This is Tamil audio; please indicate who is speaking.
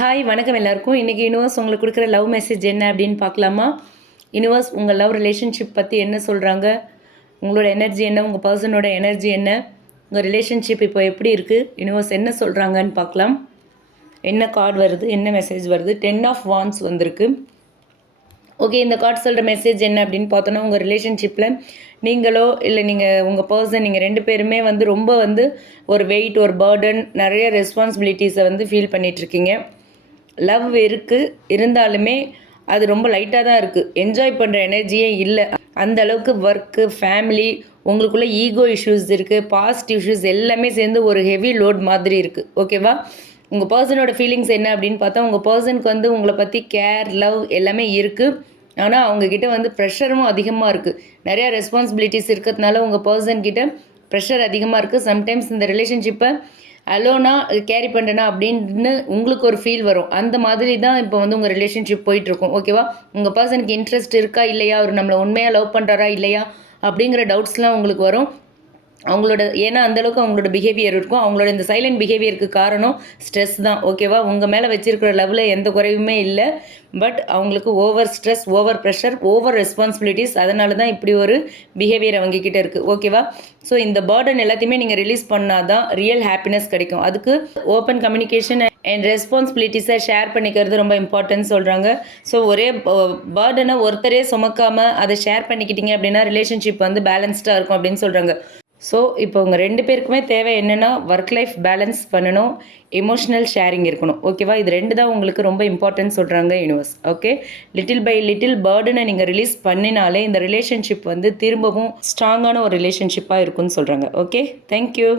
Speaker 1: ஹாய் வணக்கம் எல்லாருக்கும். இன்றைக்கி யூனிவர்ஸ் உங்களுக்கு கொடுக்குற லவ் மெசேஜ் என்ன அப்படின்னு பார்க்கலாமா? யூனிவர்ஸ் உங்கள் லவ் ரிலேஷன்ஷிப் பற்றி என்ன சொல்கிறாங்க உங்களோட எனர்ஜி என்ன? உங்கள் பர்சனோட எனர்ஜி என்ன? உங்கள் ரிலேஷன்ஷிப் இப்போ எப்படி இருக்குது யூனிவர்ஸ் என்ன சொல்கிறாங்கன்னு பார்க்கலாம். என்ன கார்டு வருது? என்ன மெசேஜ் வருது? டென் ஆஃப் வான்ஸ் வந்திருக்கு. ஓகே இந்த கார்டு சொல்கிற மெசேஜ் என்ன அப்படின்னு பார்த்தோன்னா உங்கள் ரிலேஷன்ஷிப்பில் நீங்களோ இல்லை நீங்கள் உங்கள் பர்சன் நீங்கள் ரெண்டு பேருமே வந்து ரொம்ப வந்து ஒரு வெயிட் ஒரு பேர்டன் நிறைய ரெஸ்பான்சிபிலிட்டிஸை வந்து ஃபீல் பண்ணிகிட்ருக்கீங்க லவ் இருக்குது இருந்தாலுமே அது ரொம்ப லைட்டாக தான் இருக்குது என்ஜாய் பண்ணுற எனர்ஜியே இல்லை. அந்த அளவுக்கு ஒர்க்கு ஃபேமிலி உங்களுக்குள்ளே ஈகோ இஷ்யூஸ் இருக்குது பாஸ்ட் இஷ்யூஸ் எல்லாமே சேர்ந்து ஒரு ஹெவி லோட் மாதிரி இருக்குது ஓகேவா உங்கள் பர்சனோட ஃபீலிங்ஸ் என்ன அப்படின்னு பார்த்தா உங்கள் பர்சனுக்கு வந்து உங்களை பற்றி கேர் லவ் எல்லாமே இருக்குது ஆனால் அவங்கக்கிட்ட வந்து ப்ரெஷரும் அதிகமாக இருக்குது நிறையா ரெஸ்பான்சிபிலிட்டிஸ் இருக்கிறதுனால உங்கள் பர்சன்கிட்ட ப்ரெஷர் அதிகமாக இருக்குது சம்டைம்ஸ் இந்த ரிலேஷன்ஷிப்பை அலோனா கேரி பண்ணுறேனா அப்படின்னு உங்களுக்கு ஒரு ஃபீல் வரும். அந்த மாதிரி தான் இப்போ வந்து உங்கள் ரிலேஷன்ஷிப் போயிட்டுருக்கும். ஓகேவா உங்கள் பர்சனுக்கு இன்ட்ரெஸ்ட் இருக்கா இல்லையா? அவர் நம்மளை உண்மையாக லவ் பண்ணுறாரா இல்லையா? அப்படிங்கிற டவுட்ஸ்லாம் உங்களுக்கு வரும். அவங்களோட ஏன்னா அந்தளவுக்கு அவங்களோட பிஹேவியர் இருக்கும். அவங்களோட இந்த சைலண்ட் பிஹேவியருக்கு காரணம் ஸ்ட்ரெஸ் தான் ஓகேவா உங்கள் மேலே வச்சிருக்கிற லெவலில் எந்த குறைவுமே இல்லை. பட் அவங்களுக்கு over stress over pressure over responsibilities அதனால தான் இப்படி ஒரு பிஹேவியர் அவங்க கிட்ட இருக்குது ஓகேவா ஸோ இந்த பேர்டன் எல்லாத்தையுமே நீங்கள் ரிலீஸ் பண்ணால் தான் ரியல் ஹாப்பினஸ் கிடைக்கும். அதுக்கு ஓப்பன் கம்யூனிகேஷன் அண்ட் ரெஸ்பான்சிபிலிட்டிஸை ஷேர் பண்ணிக்கிறது ரொம்ப இம்பார்ட்டன்ட் சொல்கிறாங்க ஸோ ஒரே பேர்டனை ஒருத்தரே சுமக்காமல் அதை ஷேர் பண்ணிக்கிட்டீங்க அப்படின்னா ரிலேஷன்ஷிப் வந்து பேலன்ஸ்டாக இருக்கும் அப்படின்னு சொல்கிறாங்க ஸோ இப்போ உங்கள் ரெண்டு பேருக்குமே தேவை என்னென்னா ஒர்க் லைஃப் பேலன்ஸ் பண்ணணும் எமோஷ்னல் ஷேரிங் இருக்கணும். ஓகேவா இது ரெண்டு தான் உங்களுக்கு ரொம்ப இம்பார்ட்டன்ட் சொல்கிறாங்க universe okay little by little பேர்டனை நீங்கள் ரிலீஸ் பண்ணினாலே இந்த ரிலேஷன்ஷிப் வந்து திரும்பவும் ஸ்ட்ராங்கான ஒரு ரிலேஷன்ஷிப்பாக இருக்கும்னு சொல்கிறாங்க ஓகே தேங்க்யூ